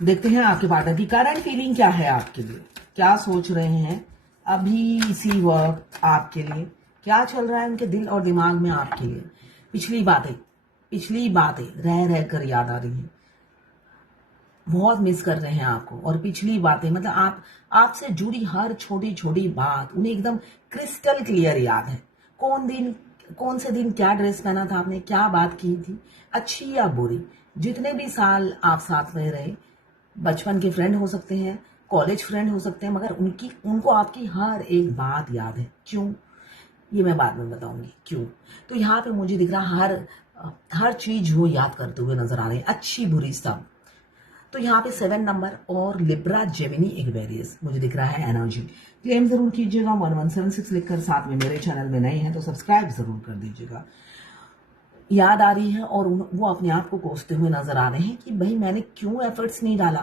देखते हैं आपके पार्टनर की करंट फीलिंग क्या है आपके लिए, क्या सोच रहे हैं अभी इसी वक्त आपके लिए, क्या चल रहा है उनके दिल और दिमाग में आपके लिए। पिछली बातें रह रह कर याद आ रही हैं, बहुत मिस कर रहे हैं आपको। और पिछली बातें मतलब आपसे जुड़ी हर छोटी छोटी बात उन्हें एकदम क्रिस्टल क्लियर याद है। कौन से दिन क्या ड्रेस पहना था आपने, क्या बात की थी, अच्छी या बुरी। जितने भी साल आप साथ में रहे, बचपन के फ्रेंड हो सकते हैं, कॉलेज फ्रेंड हो सकते हैं, मगर उनको आपकी हर एक बात याद है। क्यों, ये मैं बाद में बताऊंगी क्यों। तो यहाँ पे मुझे दिख रहा हर चीज वो याद करते हुए नजर आ रहे हैं, अच्छी बुरी सब। तो यहाँ पे 7 नंबर और लिब्रा जेमिनी एक्वेरियस मुझे दिख रहा है एनर्जी। क्लेम जरूर कीजिएगा 1176 लिखकर, साथ में मेरे चैनल में नए हैं तो सब्सक्राइब जरूर कर दीजिएगा। याद आ रही है और वो अपने आप को कोसते हुए नजर आ रहे हैं कि भाई मैंने क्यों एफर्ट्स नहीं डाला,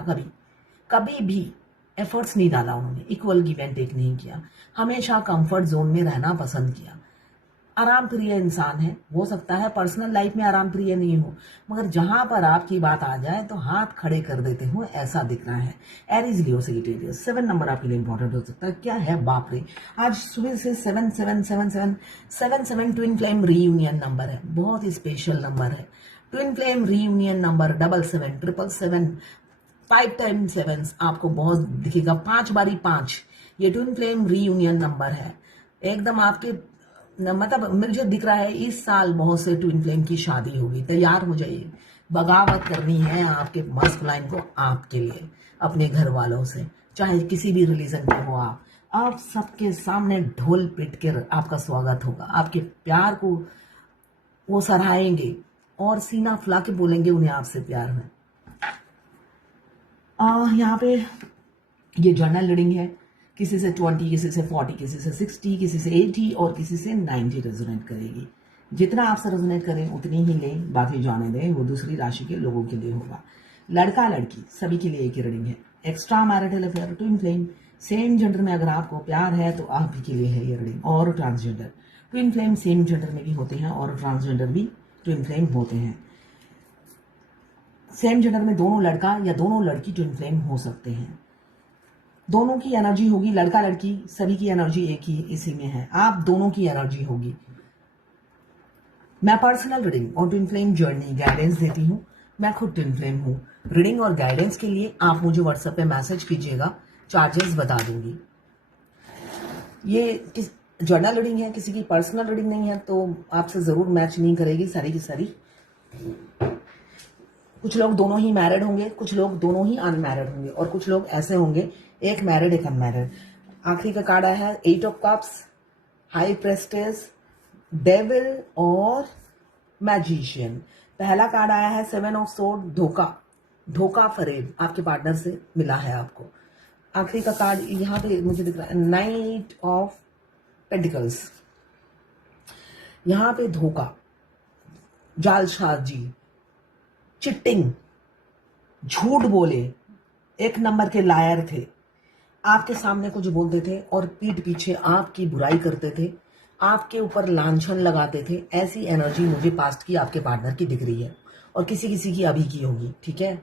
कभी भी एफर्ट्स नहीं डाला उन्होंने, इक्वल गिव एंड टेक नहीं किया, हमेशा कंफर्ट जोन में रहना पसंद किया। आराम प्रिय इंसान है, हो सकता है पर्सनल लाइफ में आराम प्रिय नहीं हो, मगर जहां पर आपकी बात आ जाए तो हाथ खड़े कर देते हो, ऐसा दिख रहा है। एरीज लियो सेजिटेरियस 7 नंबर आपके लिए इंपॉर्टेंट हो सकता है। क्या है, बाप रे, आज सुबह से 7 ट्विन फ्लेम रीयूनियन नंबर है, बहुत ही स्पेशल नंबर है। Twin flame reunion number 77 777 5 time 7 आपको बहुत दिखेगा, 5 बारी 5, ये ट्विन फ्लेम रीयूनियन नंबर है। एकदम आपके मतलब मुझे दिख रहा है इस साल बहुत से ट्विन फ्लेम की शादी होगी, तैयार हो जाइए। बगावत करनी है आपके मस्कुलाइन को आपके लिए, अपने घर वालों से, चाहे किसी भी रिलीजन के हो आप सबके सामने ढोल पीट कर आपका स्वागत होगा। आपके प्यार को वो सराहेंगे और सीना फुला के बोलेंगे उन्हें आपसे प्यार है। यहाँ पे ये जर्नल रीडिंग है, किसी से 20, किसी से 40, किसी से 60, किसी से 80 और किसी से 90 रेजोनेट करेगी। जितना आपसे रेजोनेट करें उतनी ही लें, बाकी जाने दें, वो दूसरी राशि के लोगों के लिए होगा। लड़का लड़की सभी के लिए एक ही रीडिंग है। Extra marital affair, twin flame, same gender में अगर आपको प्यार है तो आप ही के लिए है ये रीडिंग। और transgender twin flame same gender में भी होते हैं और ट्रांसजेंडर भी ट्विन फ्लेम होते हैं। सेम जेंडर में दोनों लड़का या दोनों लड़की ट्विन फ्लेम हो सकते हैं। दोनों की एनर्जी होगी, लड़का लड़की सभी की एनर्जी एक ही इसी में है, आप दोनों की एनर्जी होगी। मैं पर्सनल रीडिंग और ट्विन फ्लेम जर्नी गाइडेंस देती हूँ, मैं खुद ट्विन फ्लेम हूँ। रीडिंग और गाइडेंस के लिए आप मुझे व्हाट्सएप पे मैसेज कीजिएगा, चार्जेस बता दूंगी। ये जर्नल रीडिंग है, किसी की पर्सनल रीडिंग नहीं है, तो आपसे जरूर मैच नहीं करेगी सारी की सारी। कुछ लोग दोनों ही मैरिड होंगे, कुछ लोग दोनों ही अनमैरिड होंगे, और कुछ लोग ऐसे होंगे एक मैरिड एक अनमैरिड। आखिरी का कार्ड आया है 8 ऑफ कप्स, हाई प्रेस्टेस, डेविल और मैजिशियन। पहला कार्ड आया है 7 ऑफ सोर्ड, धोखा फरेब आपके पार्टनर से मिला है आपको। आखिरी का कार्ड यहाँ पे मुझे दिख रहा है 9 ऑफ पेंटिकल्स। यहाँ पे धोखा, जालसाजी, चिटिंग, झूठ बोले, एक नंबर के लायर थे, आपके सामने कुछ बोलते थे और पीठ पीछे आपकी बुराई करते थे, आपके ऊपर लांछन लगाते थे। ऐसी एनर्जी मुझे पास्ट की आपके पार्टनर की दिख रही है और किसी किसी की अभी की होगी, ठीक है।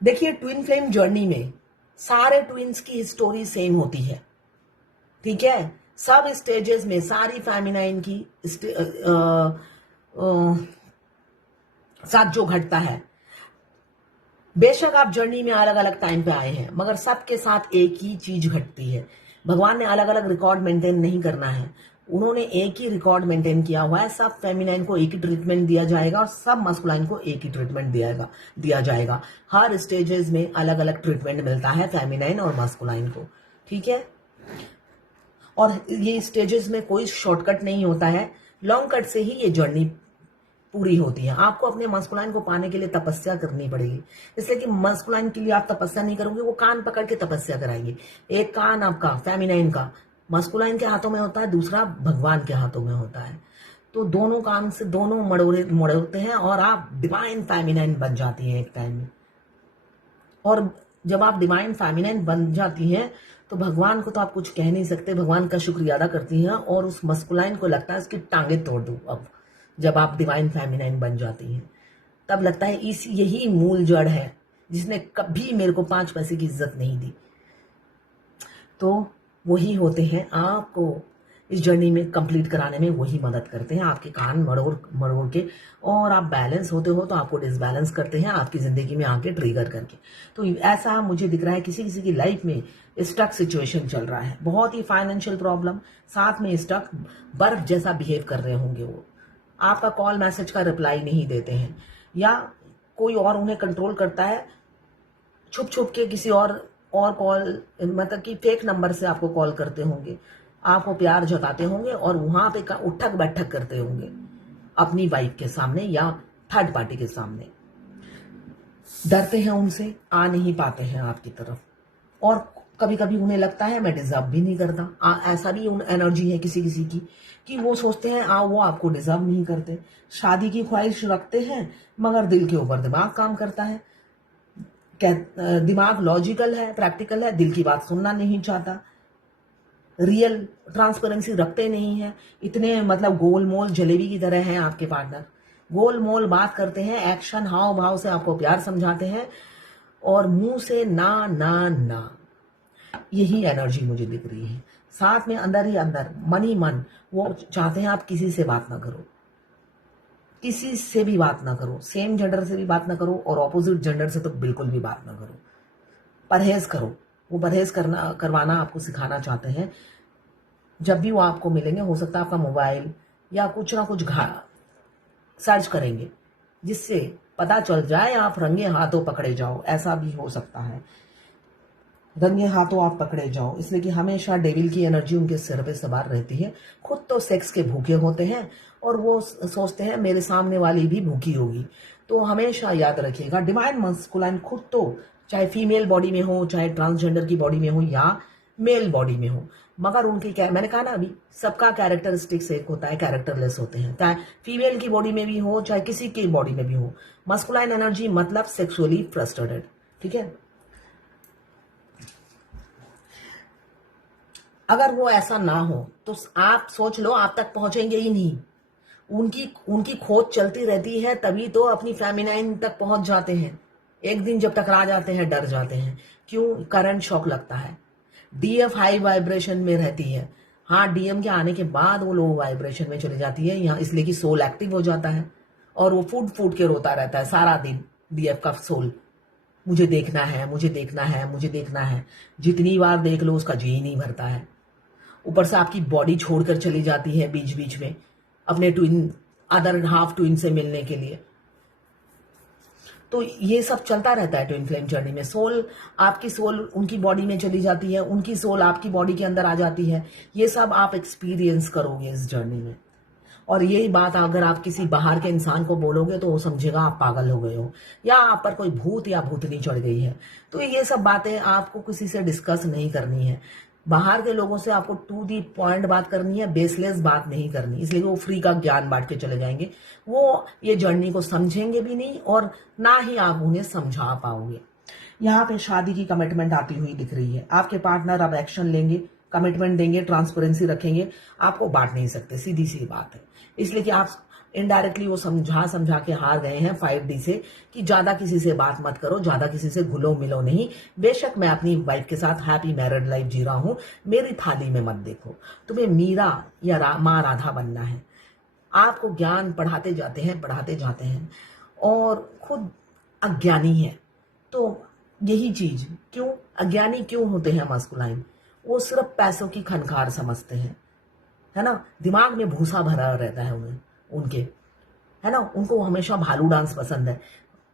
देखिए, ट्विन फ्लेम जर्नी में सारे ट्विंस की स्टोरी सेम होती है, ठीक है। सब स्टेजेस में सारी फेमिनाइन की साथ जो घटता है, बेशक आप जर्नी में अलग अलग टाइम पे आए हैं, मगर सबके साथ एक ही चीज घटती है। भगवान ने अलग अलग रिकॉर्ड मेंटेन नहीं करना है, उन्होंने एक ही रिकॉर्ड मेंटेन किया हुआ है। सब फेमिनाइन को एक ही ट्रीटमेंट दिया जाएगा और सब मस्कुलाइन को एक ही ट्रीटमेंट दिया जाएगा। हर स्टेजेस में अलग अलग ट्रीटमेंट मिलता है फेमिनाइन और मस्कुलाइन को, ठीक है। और ये स्टेजेस में कोई शॉर्टकट नहीं होता है, लॉन्ग कट से ही ये जर्नी पूरी होती है। आपको अपने मस्कुलाइन को पाने के लिए तपस्या करनी पड़ेगी, इसलिए कि मस्कुलाइन के लिए आप तपस्या नहीं करोगे, वो कान पकड़ के तपस्या कराएंगे। एक कान आपका फेमिनाइन का मस्कुलाइन के हाथों में होता है, दूसरा भगवान के हाथों में होता है। तो दोनों कान से दोनों मड़ोते हैं और आप डिवाइन फेमिनाइन बन जाती हैं एक टाइम में। और जब आप डिवाइन फेमिनाइन बन जाती हैं तो भगवान को तो आप कुछ कह नहीं सकते, भगवान का शुक्रिया अदा करती हैं और उस मस्कुलाइन को लगता है उसकी टांगे तोड़ दूं अब, जब आप डिवाइन फेमिनाइन बन जाती हैं। तब लगता है इस यही मूल जड़ है जिसने कभी मेरे को 5 पैसे की इज्जत नहीं दी। तो वही होते हैं आपको इस जर्नी में कंप्लीट कराने में, वही मदद करते हैं आपके कान मरोड़ मरोड़ के, और आप बैलेंस होते हो तो आपको डिसबैलेंस करते हैं आपकी जिंदगी में आके ट्रिगर करके। तो ऐसा मुझे दिख रहा है किसी किसी की लाइफ में स्टक सिचुएशन चल रहा है, बहुत ही फाइनेंशियल प्रॉब्लम, साथ में स्टक, बर्फ जैसा बिहेव कर रहे होंगे वो, आपका कॉल मैसेज का रिप्लाई नहीं देते हैं, या कोई और उन्हें कंट्रोल करता है, छुप छुप के किसी और कॉल, मतलब कि फेक नंबर से आपको कॉल करते होंगे, आपको प्यार जताते होंगे और वहां पे उठक बैठक करते होंगे अपनी वाइफ के सामने या थर्ड पार्टी के सामने। डरते हैं उनसे, आ नहीं पाते हैं आपकी तरफ, और कभी कभी उन्हें लगता है मैं डिजर्व भी नहीं करता। ऐसा भी एनर्जी है किसी किसी की कि वो सोचते हैं वो आपको डिजर्व नहीं करते। शादी की ख्वाहिश रखते हैं मगर दिल के ऊपर दिमाग काम करता है, दिमाग लॉजिकल है, प्रैक्टिकल है, दिल की बात सुनना नहीं चाहता, रियल ट्रांसपेरेंसी रखते नहीं है, इतने मतलब गोलमोल जलेबी की तरह हैं आपके पार्टनर, गोलमोल बात करते हैं, एक्शन हाव भाव से आपको प्यार समझाते हैं और मुंह से ना ना ना, यही एनर्जी मुझे दिख रही है। साथ में अंदर ही अंदर मन ही मन वो चाहते हैं आप किसी से बात ना करो, किसी से भी बात ना करो, सेम जेंडर से भी बात ना करो और ऑपोजिट जेंडर से तो बिल्कुल भी बात ना करो, परहेज करो। वो परहेज करवाना आपको सिखाना चाहते हैं। जब भी वो आपको मिलेंगे हो सकता है आपका मोबाइल या कुछ ना कुछ सर्च करेंगे जिससे पता चल जाए आप रंगे हाथों पकड़े जाओ, ऐसा भी हो सकता है, रंगे हाथों आप पकड़े जाओ, इसलिए कि हमेशा डेविल की एनर्जी उनके सिर पे सवार रहती है। खुद तो सेक्स के भूखे होते हैं और वो सोचते हैं मेरे सामने वाली भी भूखी होगी। तो हमेशा याद रखिएगा डिवाइन मस्कुलाइन खुद तो चाहे फीमेल बॉडी में हो, चाहे ट्रांसजेंडर की बॉडी में हो या मेल बॉडी में हो, मगर उनकी मैंने कहा ना अभी, सबका कैरेक्टरिस्टिक्स एक होता है, कैरेक्टरलेस होते हैं, चाहे फीमेल की बॉडी में भी हो चाहे किसी की बॉडी में भी हो। मस्कुलाइन एनर्जी मतलब सेक्सुअली फ्रस्ट्रेटेड, ठीक है। अगर वो ऐसा ना हो तो आप सोच लो आप तक पहुंचेंगे ही नहीं। उनकी खोज चलती रहती है, तभी तो अपनी फेमिनाइन तक पहुंच जाते हैं। एक दिन जब टकरा जाते हैं डर जाते हैं, क्यों? करंट शॉक लगता है। डीएफ हाई वाइब्रेशन में रहती है, हाँ डीएम के आने के बाद वो लो वाइब्रेशन में चली जाती है, यहाँ इसलिए कि सोल एक्टिव हो जाता है और वो फूट फूट के रोता रहता है सारा दिन। डीएफ का सोल मुझे देखना है, मुझे देखना है, मुझे देखना है, जितनी बार देख लो उसका जी नहीं भरता है। ऊपर से आपकी बॉडी छोड़कर चली जाती है बीच बीच में अपने ट्विन, अदर हाफ ट्विन से मिलने के लिए। तो ये सब चलता रहता है ट्विन फ्लेम जर्नी में। सोल, आपकी सोल उनकी बॉडी में चली जाती है, उनकी सोल आपकी बॉडी के अंदर आ जाती है। ये सब आप एक्सपीरियंस करोगे इस जर्नी में। और यही बात अगर आप किसी बाहर के इंसान को बोलोगे तो वो समझेगा आप पागल हो गए हो या आप पर कोई भूत या भूतनी चढ़ गई है। तो ये सब बातें आपको किसी से डिस्कस नहीं करनी है। बाहर के लोगों से आपको टू दी पॉइंट बात करनी है, बेसलेस बात नहीं करनी, इसलिए वो फ्री का ज्ञान बांट के चले जाएंगे। वो ये जर्नी को समझेंगे भी नहीं और ना ही आप उन्हें समझा पाओगे। यहाँ पे शादी की कमिटमेंट आती हुई दिख रही है। आपके पार्टनर अब एक्शन लेंगे, कमिटमेंट देंगे, ट्रांसपेरेंसी रखेंगे, आपको बांट नहीं सकते, सीधी सी बात है। इसलिए कि आप इनडायरेक्टली वो समझा के हार गए हैं 5D से कि ज्यादा किसी से बात मत करो, ज्यादा किसी से घुलो मिलो नहीं। बेशक मैं अपनी वाइफ के साथ हैप्पी मैरिड लाइफ जी रहा हूं, मेरी थाली में मत देखो। तुम्हें मीरा या माँ राधा बनना है। आपको ज्ञान पढ़ाते जाते हैं और खुद अज्ञानी है। तो यही चीज, क्यों अज्ञानी क्यों होते हैं मस्कुलाइन? वो सिर्फ पैसों की खनकार समझते हैं, है ना। दिमाग में भूसा भरा रहता है उनके, है ना। उनको हमेशा भालू डांस पसंद है,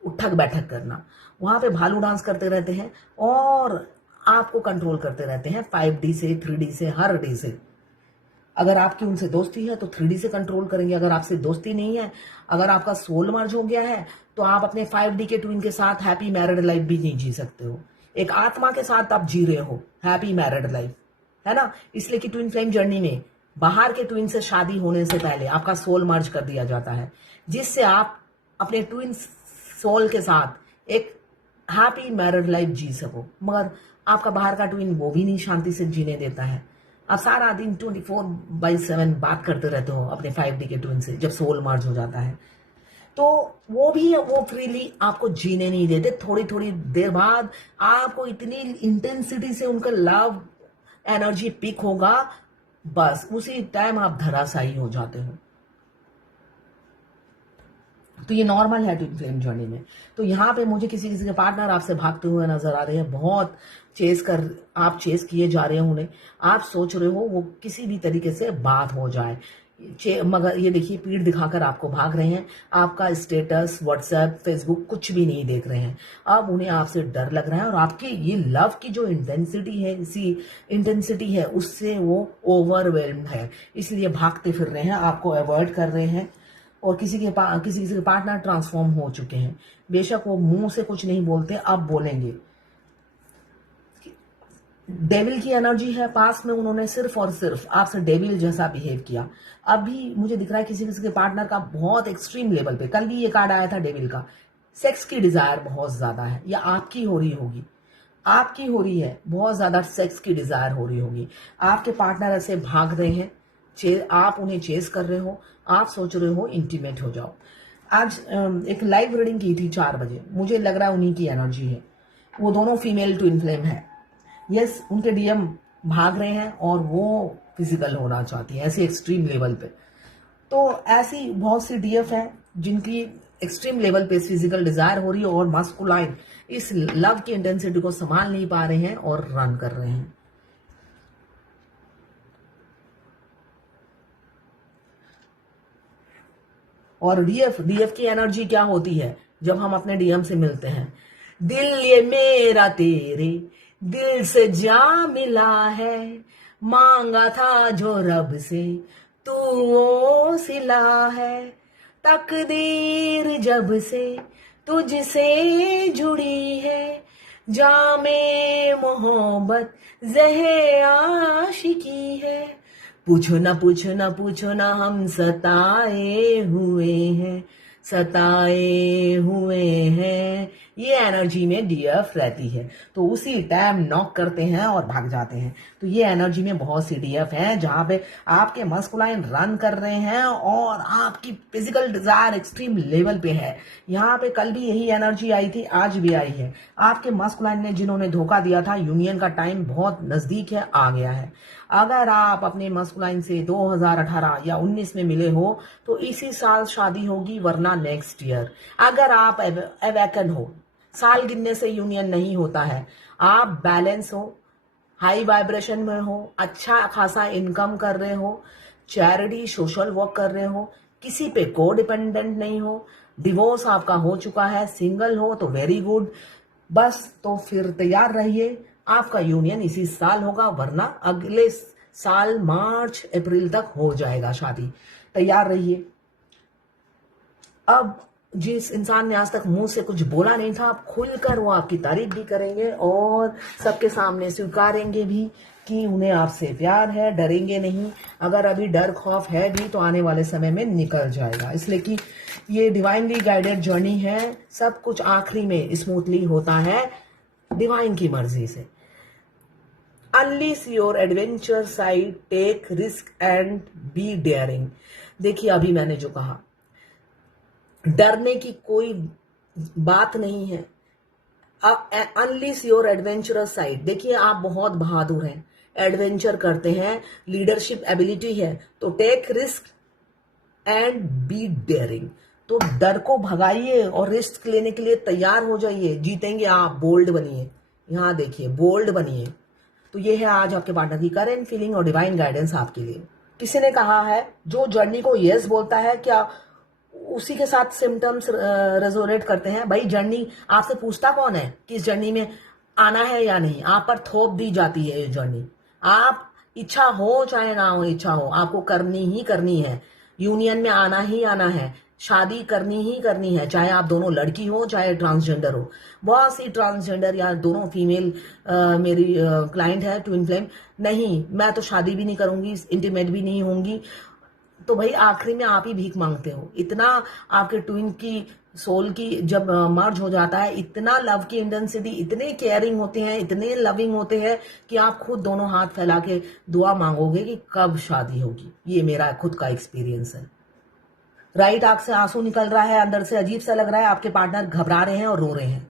उठक बैठक करना। वहां पे भालू डांस करते रहते हैं और आपको कंट्रोल करते रहते हैं 5D से, 3D से, हर डे से। अगर आपकी उनसे दोस्ती है तो 3D से कंट्रोल करेंगे, अगर आपसे दोस्ती नहीं है, अगर आपका सोल मर्ज हो गया है तो आप अपने 5D के ट्विन के साथ हैप्पी मैरिड लाइफ भी नहीं जी सकते हो। एक आत्मा के साथ आप जी रहे हो हैप्पी मैरिड लाइफ, है ना। इसलिए कि ट्विन फ्लेम जर्नी में बाहर के ट्विन से शादी होने से पहले आपका सोल मर्ज कर दिया जाता है, जिससे आप अपने ट्विन सोल के साथ एक हैप्पी मैरिड लाइफ जी सको। मगर आपका बाहर का ट्विन वो भी नहीं शांति से जीने देता है। आप सारा दिन 24/7 बात करते रहते हो अपने 5D के ट्विन से जब सोल मर्ज हो जाता है। तो वो फ्रीली आपको जीने नहीं देते। थोड़ी थोड़ी देर बाद आपको इतनी इंटेंसिटी से उनका लव एनर्जी पिक होगा, बस उसी टाइम आप धराशायी हो जाते हो। तो ये नॉर्मल है ट्विन फ्लेम जर्नी में। तो यहाँ पे मुझे किसी किसी के पार्टनर आपसे भागते हुए नजर आ रहे हैं, बहुत आप चेस किए जा रहे हो उन्हें, आप सोच रहे हो वो किसी भी तरीके से बात हो जाए, मगर ये देखिए पीठ दिखाकर आपको भाग रहे हैं। आपका स्टेटस व्हाट्सएप फेसबुक कुछ भी नहीं देख रहे हैं। अब उन्हें आपसे डर लग रहा है और आपकी ये लव की जो इंटेंसिटी है, इसी इंटेंसिटी है उससे वो ओवरवेल्म्ड है, इसलिए भागते फिर रहे हैं, आपको अवॉइड कर रहे हैं। और किसी के पार्टनर ट्रांसफॉर्म हो चुके हैं, बेशक वो मुंह से कुछ नहीं बोलते, अब बोलेंगे। डेविल की एनर्जी है, पास में उन्होंने सिर्फ और सिर्फ आपसे डेविल जैसा बिहेव किया। अभी मुझे दिख रहा है किसी किसी के पार्टनर का बहुत एक्सट्रीम लेवल पे, कल भी ये कार्ड आया था डेविल का, सेक्स की डिजायर बहुत ज्यादा है, या आपकी हो रही होगी, आपकी हो रही है, बहुत ज्यादा सेक्स की डिजायर हो रही होगी। आपके पार्टनर ऐसे भाग रहे हैं, आप उन्हें चेस कर रहे हो, आप सोच रहे हो इंटीमेट हो जाओ। आज एक लाइव रीडिंग की थी 4 बजे, मुझे लग रहा है उन्हीं की एनर्जी है। वो दोनों फीमेल ट्विन फ्लेम है। यस, उनके डीएम भाग रहे हैं और वो फिजिकल होना चाहती है ऐसे एक्सट्रीम लेवल पे। तो ऐसी बहुत सी डीएफ है जिनकी एक्सट्रीम लेवल पे फिजिकल डिजायर हो रही है और मस्कुलाइन इस लव की इंटेंसिटी को संभाल नहीं पा रहे हैं और रन कर रहे हैं। और डीएफ की एनर्जी क्या होती है जब हम अपने डीएम से मिलते हैं? दिल ये मेरा तेरे दिल से जा मिला है, मांगा था जो रब से तू वो सिला है, तकदीर जब से तुझसे जुड़ी है, जामे मोहब्बत ज़हे आशिकी है, पूछो ना पूछो ना पूछो ना हम सताए हुए हैं, सताए हुए हैं। ये एनर्जी में डीएफ रहती है, तो उसी टाइम नॉक करते हैं और भाग जाते हैं। तो ये एनर्जी में बहुत सी डीएफ हैं जहां पे आपके मस्कुलाइन रन कर रहे हैं और आपकी फिजिकल डिजायर एक्सट्रीम लेवल पे है। यहाँ पे कल भी यही एनर्जी आई थी, आज भी आई है। आपके मस्कुलाइन ने जिन्होंने धोखा दिया था, यूनियन का टाइम बहुत नजदीक है, आ गया है। अगर आप अपने मस्कुलाइन से 2018 या 19 में मिले हो तो इसी साल शादी होगी, वरना नेक्स्ट ईयर। अगर आप अवेकन हो, साल गिनने से यूनियन नहीं होता है, आप बैलेंस हो, हाई वाइब्रेशन में हो, अच्छा खासा इनकम कर रहे हो, चैरिटी सोशल वर्क कर रहे हो, किसी पे को डिपेंडेंट नहीं हो, डिवोर्स आपका हो चुका है, सिंगल हो तो वेरी गुड, बस तो फिर तैयार रहिए, आपका यूनियन इसी साल होगा, वरना अगले साल मार्च अप्रैल तक हो जाएगा शादी। तैयार रहिए। अब जिस इंसान ने आज तक मुंह से कुछ बोला नहीं था, आप खुलकर वो आपकी तारीफ भी करेंगे और सबके सामने स्वीकारेंगे भी कि उन्हें आपसे प्यार है, डरेंगे नहीं। अगर अभी डर खौफ है भी तो आने वाले समय में निकल जाएगा, इसलिए कि ये डिवाइनली गाइडेड जर्नी है। सब कुछ आखिरी में स्मूथली होता है डिवाइन की मर्जी से। Unleash your adventure side, take risk and be daring। देखिए अभी मैंने जो कहा, डरने की कोई बात नहीं है। अनलीश योर एडवेंचरस साइड, देखिए आप बहुत बहादुर हैं, एडवेंचर करते हैं, लीडरशिप एबिलिटी है, तो take risk and be daring. तो डर को भगाइए और रिस्क लेने के लिए तैयार हो जाइए, जीतेंगे आप, बोल्ड बनिए। यहाँ देखिए बोल्ड बनिए। तो ये है आज आपके पार्टनर की करेंट फीलिंग और डिवाइन गाइडेंस आपके लिए। किसी ने कहा है जो जर्नी को यस बोलता है क्या उसी के साथ सिम्टम्स रेजोनेट करते हैं? भाई जर्नी आपसे पूछता कौन है कि इस जर्नी में आना है या नहीं, आप पर थोप दी जाती है ये जर्नी। आप इच्छा हो चाहे ना हो, इच्छा हो आपको करनी ही करनी है, यूनियन में आना ही आना है, शादी करनी ही करनी है, चाहे आप दोनों लड़की हो चाहे ट्रांसजेंडर हो। बहुत सी ट्रांसजेंडर या दोनों फीमेल मेरी क्लाइंट है ट्विन फ्लेम, नहीं मैं तो शादी भी नहीं करूंगी, इंटीमेट भी नहीं होंगी। तो भाई आखिरी में आप ही भीख मांगते हो। इतना आपके ट्विन की सोल की जब मर्ज हो जाता है, इतना लव की इंटेंसिटी, इतने केयरिंग होते हैं, इतने लविंग होते हैं कि आप खुद दोनों हाथ फैला के दुआ मांगोगे कि कब शादी होगी। ये मेरा खुद का एक्सपीरियंस है। राइट आंख से आंसू निकल रहा है, अंदर से अजीब सा लग रहा है, आपके पार्टनर घबरा रहे हैं और रो रहे हैं।